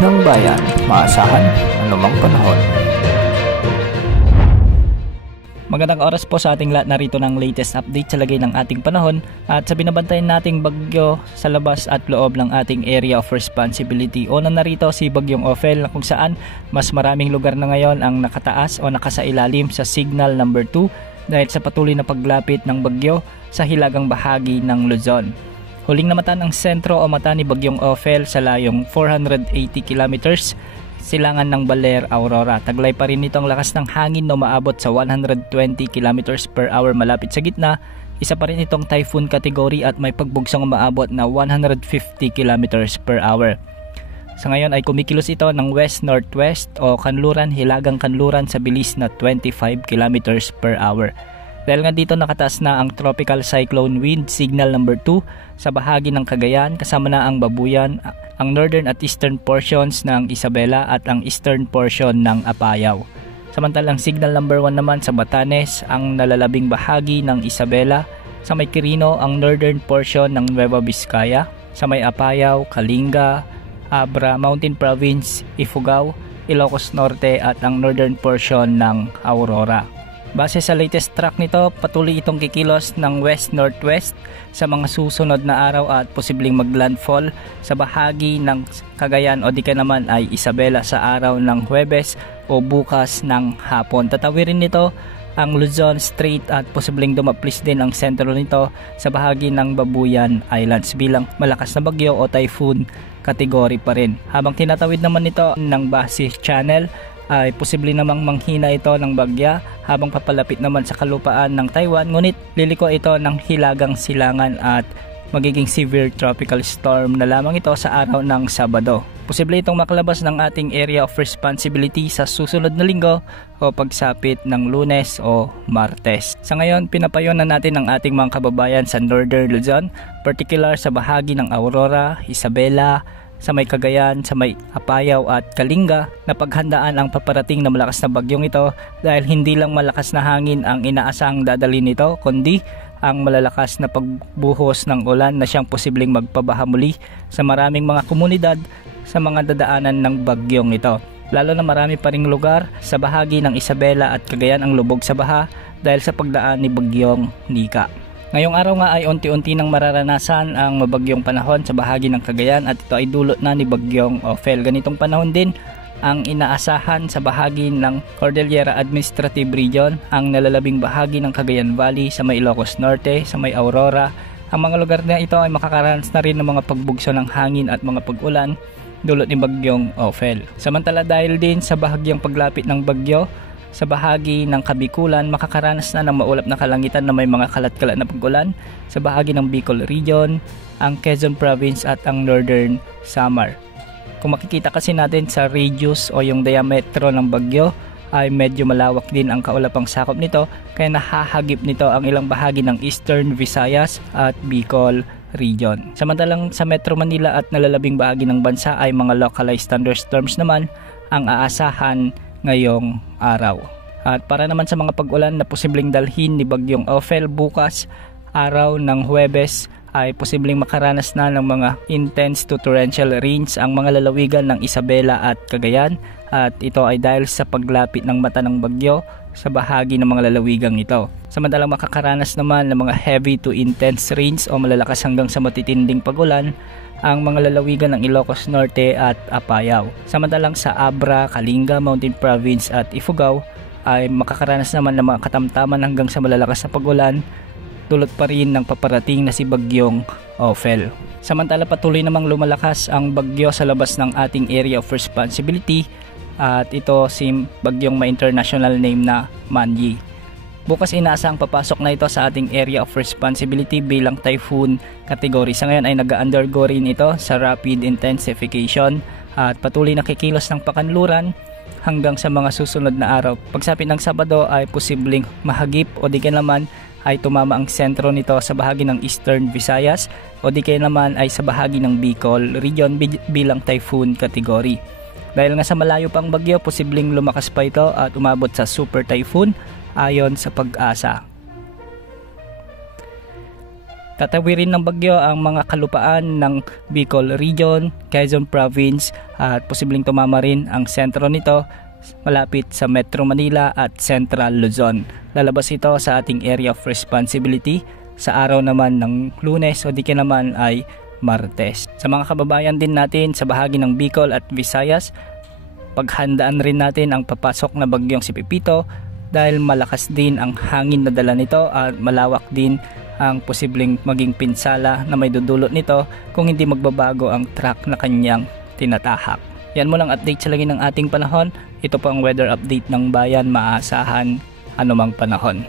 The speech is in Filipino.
ng bayan, maasahan anumang panahon. Magandang oras po sa ating lahat, narito ng latest update sa lagay ng ating panahon at sa binabantayan nating bagyo sa labas at loob ng ating area of responsibility. Una narito si Bagyong Ophel, kung saan mas maraming lugar na ngayon ang nakataas o nakasailalim sa signal number 2 dahil sa patuloy na paglapit ng bagyo sa hilagang bahagi ng Luzon. Huling namatan ang sentro o mata ni Bagyong Ophel sa layong 480 kilometers silangan ng Baler, Aurora. Taglay pa rin nito ang lakas ng hangin na umaabot sa 120 km per hour malapit sa gitna. Isa pa rin itong typhoon category at may pagbugsong umaabot na 150 km per hour. Sa ngayon ay kumikilos ito ng west-northwest o hilagang kanluran sa bilis na 25 km per hour. Dahil nga dito nakataas na ang tropical cyclone wind signal number 2 sa bahagi ng Cagayan, kasama na ang Babuyan, ang northern at eastern portions ng Isabela at ang eastern portion ng Apayao. Samantalang signal number 1 naman sa Batanes, ang nalalabing bahagi ng Isabela, sa may Quirino ang northern portion ng Nueva Vizcaya, sa may Apayao, Kalinga, Abra, Mountain Province, Ifugao, Ilocos Norte at ang northern portion ng Aurora. Base sa latest track nito, patuloy itong kikilos ng west-northwest sa mga susunod na araw at posibleng maglandfall sa bahagi ng Cagayan o di ka naman ay Isabela sa araw ng Huwebes o bukas ng hapon. Tatawirin nito ang Luzon Strait at posibleng dumaplis din ang sentro nito sa bahagi ng Babuyan Islands bilang malakas na bagyo o typhoon category pa rin. Habang tinatawid naman nito ng Basi Channel, ay posible namang manghina ito ng bagya habang papalapit naman sa kalupaan ng Taiwan, ngunit liliko ito ng hilagang silangan at magiging severe tropical storm na lamang ito sa araw ng Sabado. Posible itong makalabas ng ating area of responsibility sa susunod na linggo o pagsapit ng Lunes o Martes. Sa ngayon, pinapayo na natin ang ating mga kababayan sa Northern Luzon, particular sa bahagi ng Aurora, Isabela, sa may Cagayan, sa may Apayao at Kalinga na paghandaan ang paparating na malakas na bagyong ito dahil hindi lang malakas na hangin ang inaasahang dadalhin nito kundi ang malalakas na pagbuhos ng ulan na siyang posibleng magpabaha muli sa maraming mga komunidad sa mga dadaanan ng bagyong ito. Lalo na marami pa ring lugar sa bahagi ng Isabela at Cagayan ang lubog sa baha dahil sa pagdaan ni Bagyong Nika. Ngayong araw nga ay unti-unti nang mararanasan ang mabagyong panahon sa bahagi ng Cagayan at ito ay dulot na ni Bagyong Ophel. Ganitong panahon din ang inaasahan sa bahagi ng Cordillera Administrative Region, ang nalalabing bahagi ng Cagayan Valley, sa may Ilocos Norte, sa may Aurora. Ang mga lugar na ito ay makakaranas na rin ng mga pagbugso ng hangin at mga pag-ulan dulot ni Bagyong Ophel. Samantala dahil din sa bahagyang paglapit ng bagyo, sa bahagi ng Kabikulan, makakaranas na ng maulap na kalangitan na may mga kalat-kalat na pag-ulan sa bahagi ng Bicol Region, ang Quezon Province at ang Northern Samar. Kung makikita kasi natin sa radius o yung diametro ng bagyo ay medyo malawak din ang kaulapang sakop nito kaya nahahagip nito ang ilang bahagi ng Eastern Visayas at Bicol Region. Samantalang sa Metro Manila at nalalabing bahagi ng bansa ay mga localized thunderstorms naman ang aasahan ngayong araw. At para naman sa mga pag-ulan na posibleng dalhin ni Bagyong Ophel bukas, araw ng Huwebes, ay posibleng makaranas na ng mga intense to torrential rains ang mga lalawigan ng Isabela at Cagayan at ito ay dahil sa paglapit ng mata ng bagyo sa bahagi ng mga lalawigang ito. Samantalang makakaranas naman ng mga heavy to intense rains o malalakas hanggang sa matitinding pag-ulan ang mga lalawigan ng Ilocos Norte at Apayao. Samantalang sa Abra, Kalinga, Mountain Province at Ifugao ay makakaranas naman ng mga katamtaman hanggang sa malalakas na pag-ulan dulot pa rin ng paparating na si Bagyong Ophel. Samantala patuloy namang lumalakas ang bagyo sa labas ng ating area of responsibility at ito si Bagyong may international name na Manyi. Bukas inaasahang papasok na ito sa ating area of responsibility bilang typhoon category. Sa ngayon ay nag-undergo rin ito sa rapid intensification at patuloy na kikilos ng pakanluran hanggang sa mga susunod na araw. Pagsapit ng Sabado ay posibleng mahagip o di kaya naman ay tumama ang sentro nito sa bahagi ng Eastern Visayas o di kaya naman ay sa bahagi ng Bicol Region bilang typhoon category. Dahil nga sa malayo pang bagyo, posibleng lumakas pa ito at umabot sa super typhoon ayon sa Pag-asa. Tatawirin ng bagyo ang mga kalupaan ng Bicol Region, Quezon Province at posibleng tumama rin ang sentro nito malapit sa Metro Manila at Central Luzon. Lalabas ito sa ating area of responsibility sa araw naman ng Lunes o di kaya naman ay Martes. Sa mga kababayan din natin sa bahagi ng Bicol at Visayas, paghandaan rin natin ang papasok na bagyong si Pepito dahil malakas din ang hangin na dala nito at malawak din ang posibleng maging pinsala na may dudulot nito kung hindi magbabago ang track na kanyang tinatahak. Yan mo lang update sa lagi ng ating panahon. Ito po ang weather update ng bayan, maasahan anumang panahon.